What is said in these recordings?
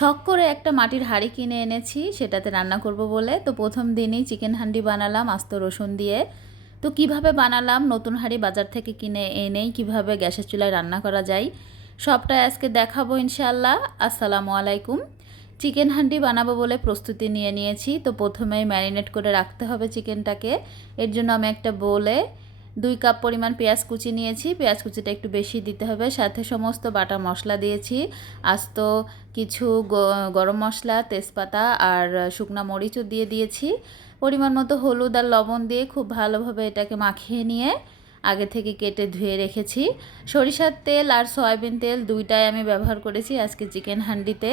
শখ করে একটা মাটির হাঁড়ি কিনে এনেছি সেটাতে রান্না করব বলে। তো প্রথম দিনই চিকেন হান্ডি বানালাম আস্ত রসুন দিয়ে। তো কিভাবে বানালাম, নতুন হাঁড়ি বাজার থেকে কিনে এনেই কিভাবে গ্যাসের চুলায় রান্না করা যায় সবটাই আজকে দেখাবো ইনশাআল্লাহ। আসসালামু আলাইকুম। চিকেন হান্ডি বানাবো বলে প্রস্তুতি নিয়ে নিয়েছি। তো প্রথমেই ম্যারিনেট করে রাখতে হবে চিকেনটাকে। এর জন্য আমি একটা বোলে 2 কাপ পরিমাণ পেঁয়াজ কুচি নিয়েছি। পেঁয়াজ কুচিটা একটু বেশি দিতে হবে। সাথে সমস্ত বাটা মশলা দিয়েছি, আস্ত কিছু গরম মশলা, তেজপাতা আর শুকনা মরিচও দিয়ে দিয়েছি। পরিমাণ মতো হলুদ আর লবণ দিয়ে খুব ভালোভাবে এটাকে মাখিয়ে নিয়ে আগে থেকে কেটে ধুয়ে রেখেছি। সরিষার তেল আর সয়াবিন তেল দুইটাই আমি ব্যবহার করেছি আজকে চিকেন হান্ডিতে।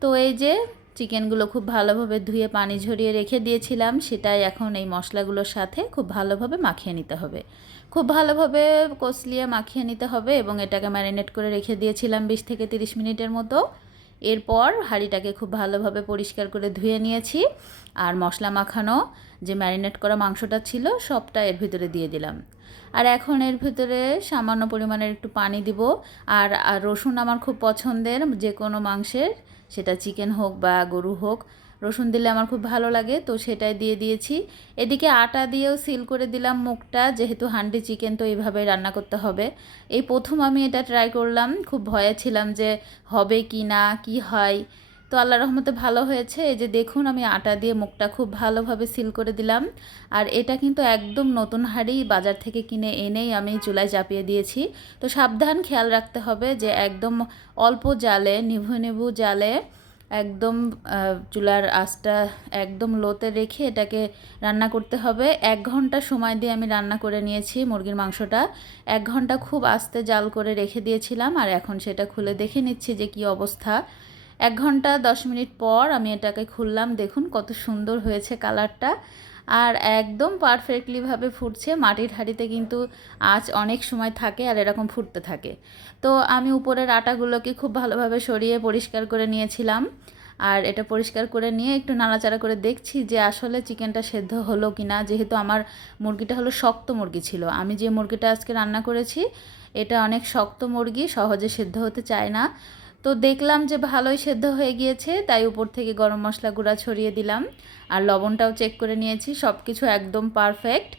তো এই যে চিকেনগুলো খুব ভালোভাবে ধুয়ে পানি ঝরিয়ে রেখে দিয়েছিলাম, সেটাই এখন এই মশলাগুলোর সাথে খুব ভালোভাবে মাখিয়ে নিতে হবে। খুব ভালোভাবে কষলিয়ে মাখিয়ে নিতে হবে এবং এটাকে ম্যারিনেট করে রেখে দিয়েছিলাম 20 থেকে 30 মিনিটের মতো। এরপর হাঁড়িটাকে খুব ভালোভাবে পরিষ্কার করে ধুয়ে নিয়েছি আর মশলা মাখানো যে ম্যারিনেট করা মাংসটা ছিল সবটা এর ভিতরে দিয়ে দিলাম। আর এখন এর ভিতরে সামান্য পরিমাণের একটু পানি দিব। আর রসুন আমার খুব পছন্দের, যে কোনো মাংসের, সেটা চিকেন হোক বা গরু হোক, রসুন দিলে আমার খুব ভালো লাগে, তো সেটাই দিয়ে দিয়েছি। এদিকে আটা দিয়েও সিল করে দিলাম মুখটা, যেহেতু হান্ডি চিকেন তো এইভাবে রান্না করতে হবে। এই প্রথম আমি এটা ট্রাই করলাম, খুব ভয়ে ছিলাম যে হবে কি না, কি হয়। তো আল্লাহর রহমতে ভালো হয়েছে। এই যে দেখুন আমি আটা দিয়ে মুখটা খুব ভালোভাবে সিল করে দিলাম। আর এটা কিন্তু একদম নতুন হাঁড়ি, বাজার থেকে কিনে এনেই আমি চুলায় চাপিয়ে দিয়েছি। তো সাবধান, খেয়াল রাখতে হবে যে একদম অল্প জালে, নিভু নিভু জালে একদম চুলার আঁচটা একদম লোতে রেখে এটাকে রান্না করতে হবে। 1 ঘন্টা সময় দিয়ে আমি রান্না করে নিয়েছি মুরগির মাংসটা। 1 ঘন্টা খুব আস্তে জাল করে রেখে দিয়েছিলাম আর এখন সেটা খুলে দেখে নিচ্ছি যে কি অবস্থা। 1 ঘন্টা 10 মিনিট পর আমি এটাকে খুললাম, দেখুন কত সুন্দর হয়েছে কালারটা। আর একদম পারফেক্টলিভাবে ফুটছে। মাটির হাঁড়িতে কিন্তু আঁচ অনেক সময় থাকে আর এরকম ফুটতে থাকে। তো আমি উপরের আটাগুলোকে খুব ভালোভাবে সরিয়ে পরিষ্কার করে নিয়েছিলাম। আর এটা পরিষ্কার করে নিয়ে একটু নাড়াচাড়া করে দেখছি যে আসলে চিকেনটা সেদ্ধ হলো কি না, যেহেতু আমার মুরগিটা হলো শক্ত মুরগি ছিল। আমি যে মুরগিটা আজকে রান্না করেছি এটা অনেক শক্ত মুরগি, সহজে সেদ্ধ হতে চায় না। তো দেখলাম যে ভালোই সেদ্ধ হয়ে গিয়েছে, তাই উপর থেকে গরম মশলা গুঁড়া ছড়িয়ে দিলাম আর লবণটাও চেক করে নিয়েছি, সব কিছু একদম পারফেক্ট।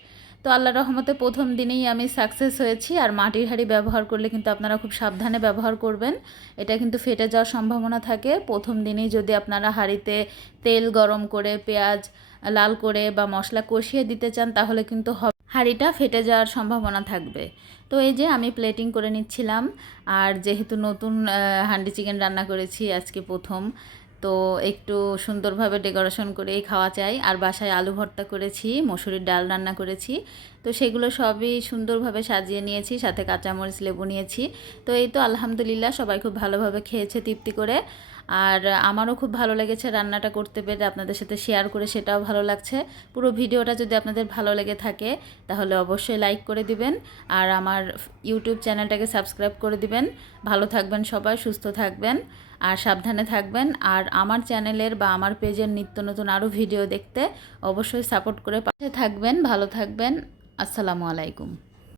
তো আল্লাহর রহমতে প্রথম দিনেই আমি সাকসেস হয়েছি। আর মাটির হাঁড়ি ব্যবহার করলে কিন্তু আপনারা খুব সাবধানে ব্যবহার করবেন, এটা কিন্তু ফেটে যাওয়ার সম্ভাবনা থাকে। প্রথম দিনেই যদি আপনারা হাঁড়িতে তেল গরম করে পেঁয়াজ লাল করে বা মশলা কষিয়ে দিতে চান তাহলে কিন্তু হাঁড়িটা ফেটে যাওয়ার সম্ভাবনা থাকবে। তো এই যে আমি প্লেটিং করে নিচ্ছিলাম। আর যেহেতু নতুন হান্ডি চিকেন রান্না করেছি আজকে প্রথম, তো একটু সুন্দরভাবে ডেকোরেশন করেই খাওয়া চাই। আর বাসায় আলু ভর্তা করেছি, মসুরির ডাল রান্না করেছি, তো সেগুলো সবই সুন্দরভাবে সাজিয়ে নিয়েছি, সাথে কাঁচামরিচ লেবু নিয়েছি। তো এই তো আলহামদুলিল্লাহ সবাই খুব ভালোভাবে খেয়েছে তৃপ্তি করে। আর আমারও খুব ভালো লেগেছে রান্নাটা করতে পেরে, আপনাদের সাথে শেয়ার করে সেটাও ভালো লাগছে। পুরো ভিডিওটা যদি আপনাদের ভালো লেগে থাকে তাহলে অবশ্যই লাইক করে দিবেন আর আমার ইউটিউব চ্যানেলটাকে সাবস্ক্রাইব করে দিবেন। ভালো থাকবেন সবাই, সুস্থ থাকবেন আর সাবধানে থাকবেন। আর আমার চ্যানেলের বা আমার পেজের নিত্য নতুন আরও ভিডিও দেখতে অবশ্যই সাপোর্ট করে পাশে থাকবেন। ভালো থাকবেন। আসসালামু আলাইকুম।